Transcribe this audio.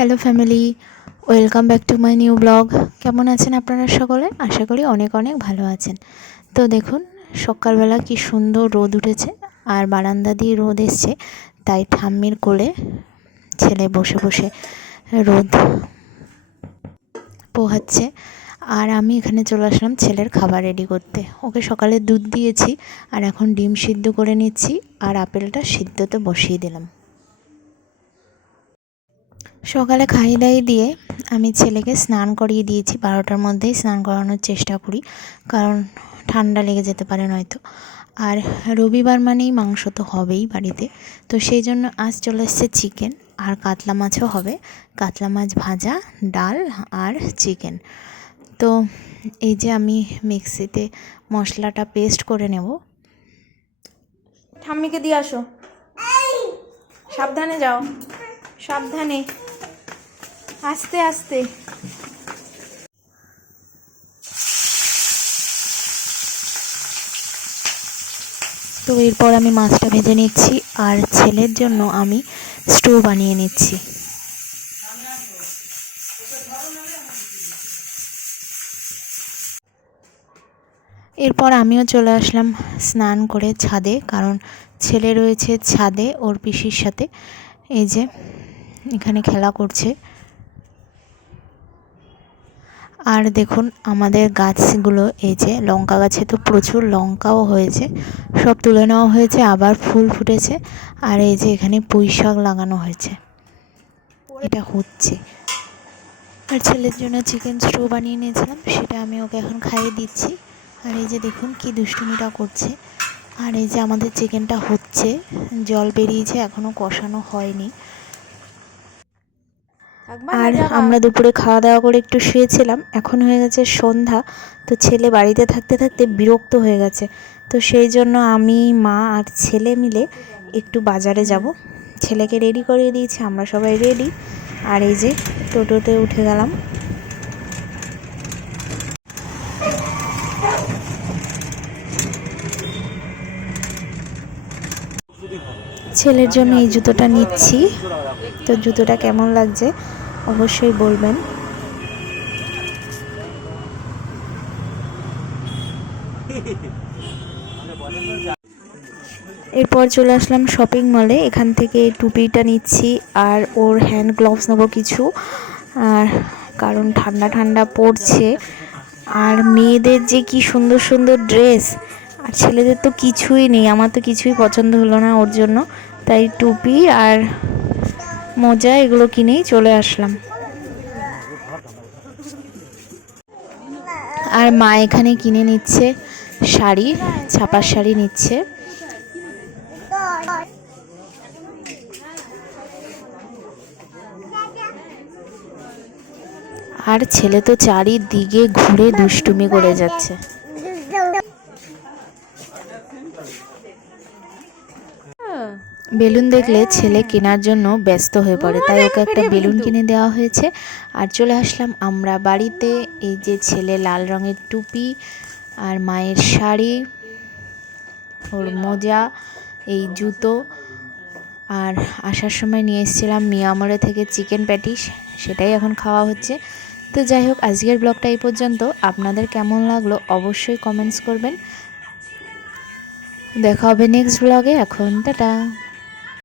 Hello family welcome back to my new blog কেমন আছেন আপনারা সকলে? আশা করি অনেক অনেক ভালো আছেন। তো দেখুন, সকালবেলা কি সুন্দর রোদ উঠেছে আর বারান্দা দিয়ে রোদ এসছে, তাই ঠাম্মির কোলে ছেলে বসে বসে রোদ পোহাচ্ছে। আর আমি এখানে চলে আসলাম ছেলের খাবার রেডি করতে। ওকে সকালে দুধ দিয়েছি, আর এখন ডিম সিদ্ধ করে নিচ্ছি, আর আপেলটা সিদ্ধতে বসিয়ে দিলাম। সকালে খাইয়ে দাইয়ে দিয়ে আমি ছেলেকে স্নান করিয়ে দিয়েছি, বারোটার মধ্যেই স্নান করানোর চেষ্টা করি, কারণ ঠান্ডা লেগে যেতে পারে নয়তো। আর রবিবার মানেই মাংস তো হবেই বাড়িতে, তো সেই জন্য আজ চলে এসছে চিকেন, আর কাতলা মাছও হবে। কাতলা মাছ ভাজা, ডাল আর চিকেন। তো এই যে আমি মিক্সিতে মশলাটা পেস্ট করে নেব। ঠাম্মিকে দিয়ে আসো। সাবধানে যাও। সাবধানে। আস্তে আস্তে। তো এরপর আমি মাছটা ভেজে নিচ্ছি আর ছেলের জন্য আমি স্টো বানিয়ে নিচ্ছি। এরপর আমিও চলে আসলাম স্নান করে ছাদে, কারণ ছেলে রয়েছে ছাদে, ওর পিসির সাথে। এই যে, এখানে খেলা করছে। আর দেখুন আমাদের গাছগুলো, এই যে লঙ্কা গাছে তো প্রচুর লঙ্কাও হয়েছে, সব তুলে নেওয়া হয়েছে, আবার ফুল ফুটেছে, আর এই যে এখানে পুঁই শাক লাগানো হয়েছে। এটা হচ্ছে। আর ছেলের জন্য চিকেন স্টো বানিয়ে নিয়েছিলাম, সেটা আমি ওকে এখন খাইয়ে দিচ্ছি। আর এই যে দেখুন কি দুষ্টুমিটা করছে। আর এই যে আমাদের চিকেনটা হচ্ছে, জল বেরিয়েছে এখনও কষানো হয়নি। আর আমরা দুপুরে খাওয়া দাওয়া করে একটু শুয়েছিলাম এখন হয়ে গেছে সন্ধ্যা তো ছেলে বাড়িতে থাকতে থাকতে বিরক্ত হয়ে গেছে। তো সেই জন্য আমি মা আর ছেলে মিলে একটু বাজারে যাব। ছেলেকে রেডি করিয়ে দিয়েছি আমরা সবাই রেডি আর এই যে টোটোতে উঠে গেলাম। ছেলের জন্য এই জুতোটা নিচ্ছি। তো জুতোটা কেমন লাগছে অবশ্যই বলবেন। এরপর চলে আসলাম শপিং মলে। এখান থেকে টুপিটা নিচ্ছি আর ওর হ্যান্ড গ্লোভস নেব কিছু। আর কারণ ঠান্ডা ঠান্ডা পড়ছে। আর মেয়েদের যে কি সুন্দর সুন্দর ড্রেস, আর ছেলেদের তো কিছুই নেই। আমার তো কিছুই পছন্দ হলো না ওর জন্য। তাই টুপি আর মোজা এগুলো কিনেই চলে আসলাম। আর মা এখানে কিনে নিচ্ছে শাড়ি, ছাপার শাড়ি নিচ্ছে। আর ছেলে তো চারিদিকে ঘুরে দুষ্টুমি করে যাচ্ছে। বেলুন দেখলে ছেলে কেনার জন্য ব্যস্ত হয়ে পড়ে। তাই ওকে একটা বেলুন কিনে দেওয়া হয়েছে। আর চলে আসলাম আমরা বাড়িতে। এই যে ছেলে লাল রঙের টুপি আর মায়ের শাড়ি ওর মোজা এই জুতো। আর আসার সময় নিয়ে এসেছিলাম মিয়ামরে থেকে চিকেন প্যাটিস সেটাই এখন খাওয়া হচ্ছে। তো যাই হোক আজকের ব্লগটা এই পর্যন্ত। আপনাদের কেমন লাগল অবশ্যই কমেন্টস করবেন। দেখা হবে নেক্সট ব্লগে এখন টাটা।